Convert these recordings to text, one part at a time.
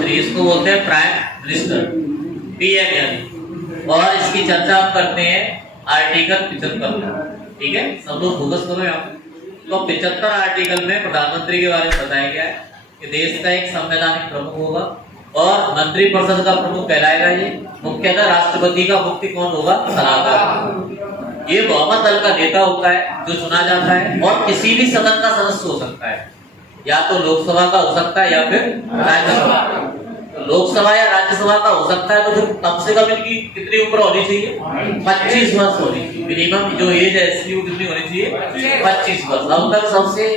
प्रधानमंत्री, इसको बोलते हैं प्राइम मिनिस्टर, पीएम यानी। और इसकी चर्चा हम करते हैं आर्टिकल 75। ठीक है, सब लोग फोकस करो यहाँ पे। तो 75 आर्टिकल में प्रधानमंत्री के बारे में बताया गया है कि देश का एक संवैधानिक प्रमुख होगा और मंत्रिपरिषद का प्रमुख कहलाएगा ये। मुख्यतः राष्ट्रपति का मुख्य कौन होगा? सलाहकार। ये बहुमत दल का नेता होता है जो चुना जाता है और किसी भी सदन का सदस्य हो सकता है, या तो लोकसभा का हो सकता है या फिर राज्यसभा। तो लोकसभा या राज्यसभा का हो सकता है, तो फिर कम से कम इनकी कितनी उम्र होनी चाहिए? 25 वर्ष होनी चाहिए। मिनिमम जो एज है इसकी वो कितनी होनी चाहिए? 25 वर्ष। अब तक सबसे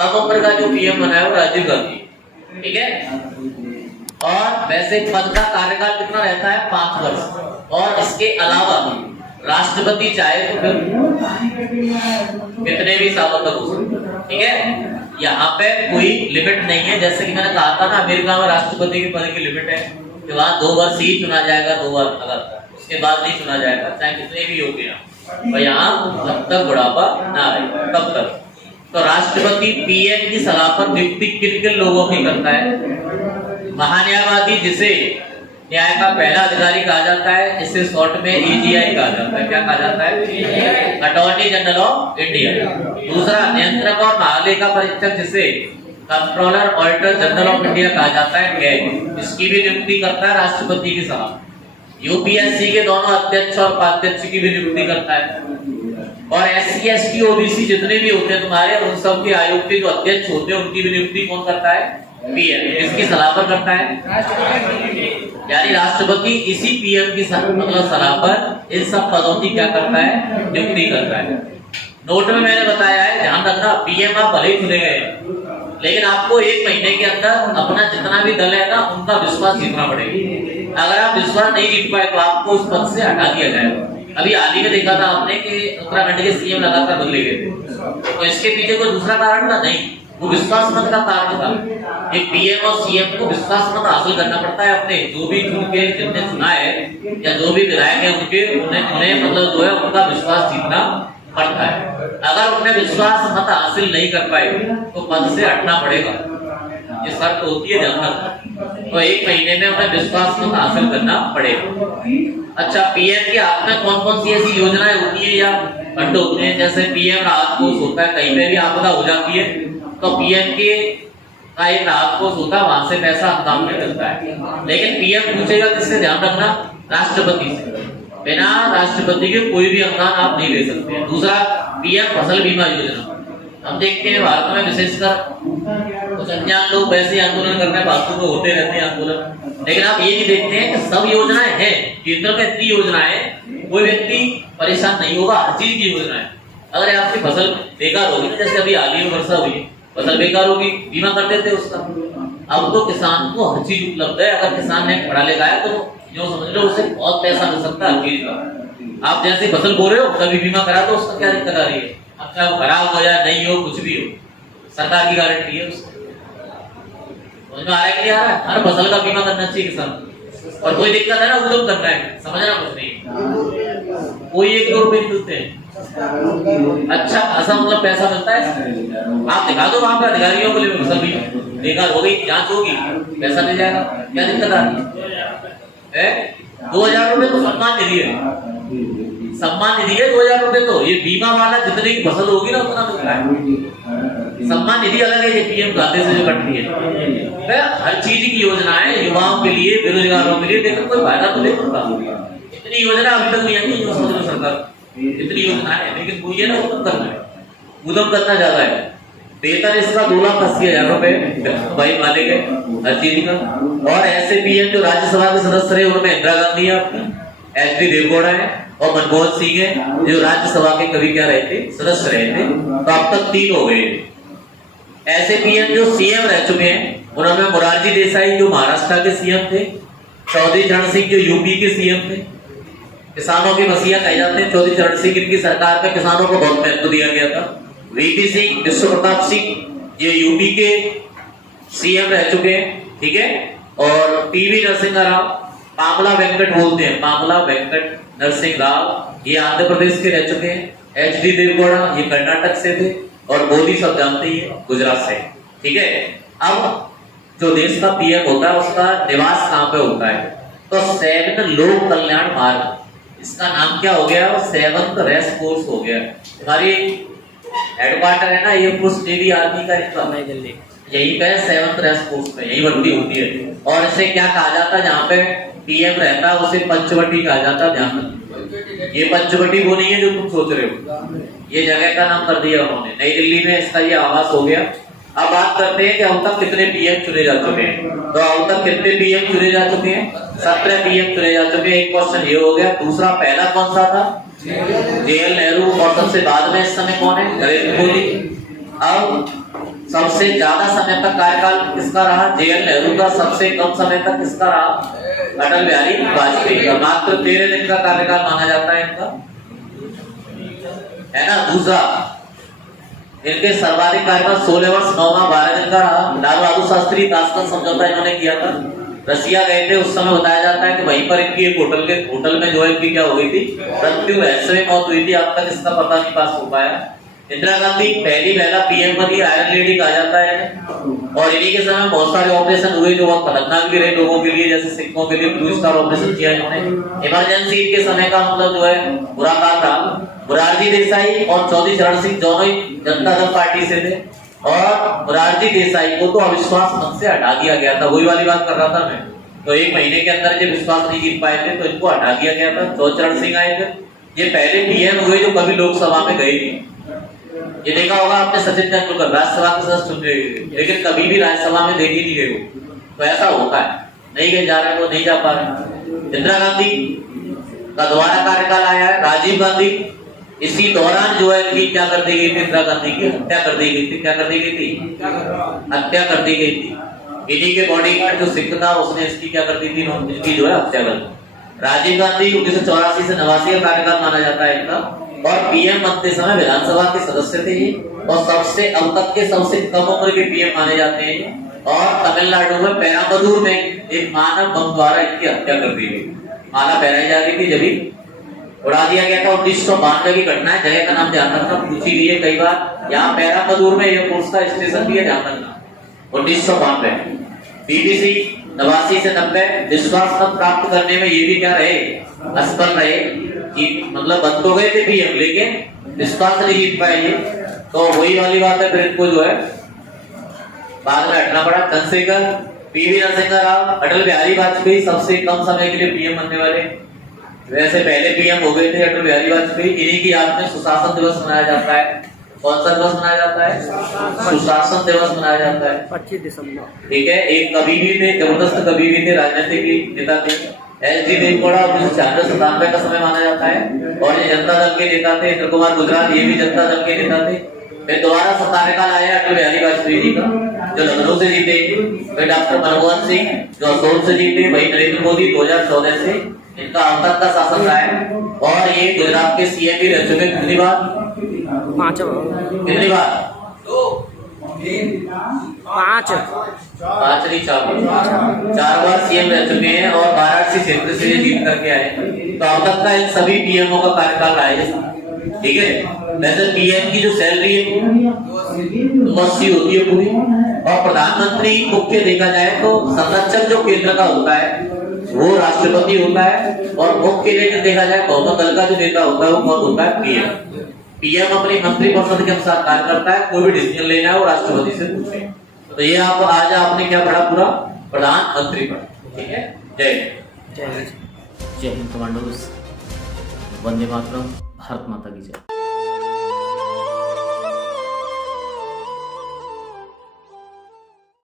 कम उम्र का जो पीएम बना है वो राजीव गांधी। ठीक है। और वैसे पद का कार्यकाल कितना रहता है? 5 वर्ष। और इसके अलावा राष्ट्रपति चाहे तो फिर कितने भी सालों तक हो सकता। ठीक है, यहाँ पे कोई लिमिट नहीं है। जैसे कि मैंने कहा था ना, अमेरिका में राष्ट्रपति के पद की लिमिट है कि वहाँ 2 वर्ष ही चुना जाएगा, 2 बार लगातार, उसके बाद नहीं चुना जाएगा चाहे कितने भी हो गया। और यहाँ जब तक बुढ़ापा ना आए तब तक। तो राष्ट्रपति पीएम की सलाह पर नियुक्ति किन किन लोगों की करता है? महान्यायवादी, जिसे न्याय का पहला अधिकारी कहा जाता है, इसे शॉर्ट में एजीआई कहा जाता है। क्या कहा जाता है? Attorney general of India. दूसरा, नियंत्रक और महालेखा परीक्षक, जिसे controller auditor general of India कहा जाता है, कैग। इसकी भी नियुक्ति करता है राष्ट्रपति की सलाह। यूपीएससी के दोनों अध्यक्ष और उपाध्यक्ष की भी नियुक्ति करता है। और एससी एसटी ओबीसी जितने भी होते हैं तुम्हारे, उन सब के आयोग के जो अध्यक्ष होते हैं उनकी भी नियुक्ति कौन करता है? पीएम। इसकी सलाह पर करता है, यानी राष्ट्रपति इसी पीएम की मतलब सलाह पर इन सब पदों की क्या करता है? नियुक्ति करता है। नोट में मैंने बताया है, ध्यान रखना, पीएम आप भले ही चुने गए, लेकिन आपको 1 महीने के अंदर अपना जितना भी दल है ना, उनका विश्वास जीतना पड़ेगा। अगर आप विश्वास नहीं जीत पाए तो आपको उस पद से हटा दिया जाएगा। अभी हाल ही में देखा था आपने कि उत्तराखंड के सीएम लगातार बदले गए थे। तो इसके पीछे कोई दूसरा कारण था? नहीं, वो विश्वास मत का कारण था। एक पीएम और सीएम को विश्वास मत हासिल करना पड़ता है अपने, जो भी चुनके जितने चुना है या जो भी विधायक है उनके उन्हें मतलब जो है उनका विश्वास जीतना पड़ता है। अगर उन्हें विश्वास मत हासिल नहीं कर पाए तो पद से हटना पड़ेगा, ये शर्त होती है जनता। तो 1 महीने में उन्हें विश्वास मत हासिल करना पड़ेगा। अच्छा, पीएम के हाथ में कौन कौन सी ऐसी योजनाएं होती है या फंड होते हैं? जैसे पीएम राहत कोष होता है, कहीं पे भी आपदा हो जाती है तो पीएम के का एक राहत कोष होता है, वहां से पैसा अनुदान में मिलता है। लेकिन पीएम पूछेगा किससे? ध्यान रखना, राष्ट्रपति से। बिना राष्ट्रपति के कोई भी अनुदान आप नहीं ले सकते। दूसरा, पीएम फसल बीमा योजना। हम देखते हैं भारत में विशेषकर कुछ अनजान लोग वैसे आंदोलन करने बातों को होते रहते हैं आंदोलन, लेकिन आप ये भी देखते हैं कि सब योजनाएं हैं केंद्र में, इतनी योजनाएं, कोई व्यक्ति परेशान नहीं होगा। हर चीज की योजना है। अगर आपकी फसल बेकार होगी, जैसे अभी हाल ही में वर्षा हुई, फसल बेकार होगी, बीमा कर देते उसका। अब तो किसान को हर चीज उपलब्ध है। अगर किसान ने पढ़ा लिखा है तो जो समझ लो उसे बहुत पैसा मिल सकता है हर चीज का। आप जैसे फसल बो रहे हो तभी बीमा करा तो उसका क्या दिक्कत आ रही है? अच्छा, वो खराब हो या नहीं हो, कुछ भी हो, सरकार की गारंटी है उसको। समझ में आ रहा है कि नहीं आ रहा है? हर फसल का बीमा करना चाहिए किसान। और कोई दिक्कत है ना, उद्यम करना है, समझना कुछ नहीं, कोई 1-2 रुपए मिलते हैं। अच्छा ऐसा मतलब पैसा मिलता है। आप दिखा दो वहां पर अधिकारियों को, फसल बीमा बेकार हो गई, जांच होगी, पैसा मिल जाएगा, क्या दिक्कत आ रही है? 2000 रुपए तो सम्मान निधि है, सम्मान निधि है 2000 रुपए। तो ये बीमा वाला जितनी की फसल होगी ना उतना मिलता है। सम्मान निधि अलग है, ये पीएम खाते से जो कटती है। हर चीज की योजना है युवाओं के लिए, बेरोजगारों के लिए, लेकिन कोई फायदा तो नहीं होता। इतनी योजना अभी तक नहीं आई जो समझ लो सरकार, इतनी योजना है, लेकिन वो ये ना उद्यम करना है, उद्यम करना ज्यादा है। वेतन इसका 2,80,000 रुपए भाई वाले के हर चीज का। और ऐसे पीएम जो राज्यसभा के सदस्य रहे उनमें इंदिरा गांधी है, एच डी देवगौड़ा है और मनमोहन सिंह है, जो राज्यसभा के कभी क्या रहे थे? सदस्य रहे थे। तो अब तक 3 हो गए। ऐसे पीएम जो सीएम रह चुके हैं उनमें मोरारजी देसाई जो महाराष्ट्र के सीएम थे, चौधरी चरण सिंह जो यूपी के सीएम थे, किसानों के मसीहा कहे जाते हैं चौधरी चरण सिंह, इनकी सरकार में किसानों को बहुत महत्व दिया गया था। वीपी सिंह, विश्व प्रताप सिंह ये यूपी के सीएम रह चुके हैं, ठीक है। और पीवी नरसिम्हा राव, पामला वेंकट बोलते हैं, पामला वेंकट नरसिंह राव ये आंध्र प्रदेश के रह चुके हैं। एच डी देवगौड़ा ये कर्नाटक से थे और मोदी सब जानते ही गुजरात से, ठीक है। अब जो देश का पीएम होता है उसका निवास कहाँ पे होता है, तो 7 लोक कल्याण मार्ग, इसका नाम क्या हो गया, 7th रेस कोर्स हो गया। हमारी हेडक्वार्टर है ना ये फोर्स नेवी आर्मी का, नई दिल्ली, यही पे 7th रेस कोर्स पे यही भर्ती होती है। और इसे क्या कहा जाता है, जहाँ पे पीएम रहता है उसे पंचवटी कहा जाता है। ध्यान रखना, ये पंचवटी वो नहीं है जो तुम सोच रहे हो, ये जगह का नाम कर दिया उन्होंने, नई दिल्ली में इसका ये आवास हो गया। अब बात करते हैं कि अब तक कितने पीएम चुने जा चुके हैं, तो अब तक कितने पीएम चुने जा चुके हैं, 17 पीएम चुने जा चुके हैं। एक क्वेश्चन ये हो गया। दूसरा, पहला कौन सा था, जवाहरलाल नेहरू, और सबसे बाद में इस समय कौन है, नरेंद्र मोदी। अब सबसे ज्यादा समय तक कार्यकाल किसका रहा, जवाहरलाल नेहरू का। सबसे कम समय तक किसका रहा, अटल बिहारी वाजपेयी का। मात्र 13 दिन का कार्यकाल माना जाता है इनका, है ना। दूसरा, इनके सर्वाधिक कार्यकाल 16 वर्ष 9 माह 12 दिन का रहा। लाल बहादुर शास्त्री ताशकंद समझौता इन्होंने किया था, रसिया गए थे, उस समय बताया जाता है कि वहीं पर इनकी एक होटल में जो है इनकी क्या हो गई थी, मृत्यु, रहस्यमय मौत हुई थी। अब तक इसका पता नहीं पास हो पाया। इंदिरा गांधी पहला पीएम बनी, आयरन लेडी कहा जाता है, और इन्हीं के समय बहुत सारे ऑपरेशन हुए जो बहुत खतरनाक भी रहे लोगों के लिए, जैसे सिखों के लिए ब्लू स्टार ऑपरेशन किया इन्होंने। इमरजेंसी के समय का मतलब जो है बुरा काल था। मोरारजी देसाई और चौधरी चरण सिंह दोनों ही जनता दल पार्टी से थे, और मोरारजी देसाई को तो अविश्वास मत से हटा दिया गया था, वही वाली बात कर रहा था मैं। तो 1 महीने के अंदर जब विश्वास नहीं जीत पाए थे तो इनको हटा दिया गया था। चौधरी चरण सिंह आए थे, ये पहले पीएम हुए जो कभी लोकसभा में गए नहीं। ये देखा होगा आपने, सचिन तेंदुलकर राज्यसभा के सदस्य चुन गए, लेकिन कभी भी राज्यसभा में देख ही नहीं गए। तो ऐसा होता है, नहीं गए जा रहे वो नहीं जा पा रहे। इंदिरा गांधी का दोबारा कार्यकाल आया है। राजीव गांधी, इसी दौरान जो है कि क्या कर दी गई थी, इंदिरा गांधी की हत्या कर दी गई थी। क्या कर दी गई थी, हत्या कर दी गई थी। इन्हीं के बॉडीगार्ड जो सिख था उसने इसकी क्या कर दी थी, इसकी जो है हत्या कर दी। राजीव गांधी 1984 से 89 का कार्यकाल माना जाता है इनका, और पीएम बनते समय विधानसभा के सदस्य थे ये, और सबसे अब तक के सबसे कम उम्र के पीएम माने जाते हैं। और तमिलनाडु में पेराम्बदूर में एक मानव बम द्वारा इनकी हत्या कर दी गई। माला पहनाई जा रही थी, जब उड़ा दिया गया था। 1992 की घटना है, जगह का नाम ध्यान रखना, पूछी गई है कई बार। यहाँ पेराम्बदूर में एयरफोर्स का स्टेशन भी है, ध्यान रखना। 1992 बीबीसी 89 से 90 विश्वास मत प्राप्त करने में ये भी क्या रहे, असफल रहे, कि मतलब बन तो गए थे पीएम लेकिन विश्वास नहीं जीत पाए ये। तो वही वाली बात है, फिर इनको जो है बाद में हटना पड़ा। चंद्रशेखर, पीवी नरसिम्हा राव, अटल बिहारी वाजपेयी सबसे कम समय के लिए पीएम बनने वाले। वैसे पहले पीएम हो गए थे अटल बिहारी वाजपेयी। इन्हीं की याद में सुशासन दिवस मनाया जाता है। कौन सा दिवस मनाया जाता है, सुशासन दिवस मनाया जाता है 25 दिसंबर। ठीक है। एक कवि भी थे, जबरदस्त कवि भी थे, राजनीतिक नेता थे, एस डी देवगौड़ा, 1996-97 का समय माना जाता है। और ये जनता दल के नेता थे। इंद्र कुमार गुजराल, ये भी जनता दल के नेता थे। फिर दोबारा कार्यकाल आया अटल बिहारी वाजपेयी जी का, जो लखनऊ से जीते। फिर डॉक्टर मनमोहन सिंह जो असोम से जीते। वही नरेंद्र मोदी 2014 से इनका अब तक का शासन रहा है। और ये गुजरात के सीएम भी रह चुके कितनी बार, 5 कितनी बार, 5 नहीं 4 बार सीएम रह चुके हैं, और वाराणसी क्षेत्र से जीत करके आए। तो अब तक का इन सभी पीएमओ का कार्यकाल रहा है। ठीक है। वैसे पीएम की जो सैलरी है 80 होती है पूरी, और प्रधानमंत्री मुख्य देखा जाए तो संरक्षक जो केंद्र का होता है वो राष्ट्रपति होता है, और मुख्य लेकर देखा जाए बहुमत दल का जो नेता होता है वो कौन होता है, पीएम। पीएम अपनी मंत्रिपरिषद के अनुसार कार्य करता है। कोई भी डिसीजन लेना है वो राष्ट्रपति से पूछे। तो ये आप आज आपने क्या पढ़ा, पूरा प्रधानमंत्री पढ़ा। ठीक है। जय हिंद। जय हिंद कमांडोज, वंदे मातरम, भारत माता की जय।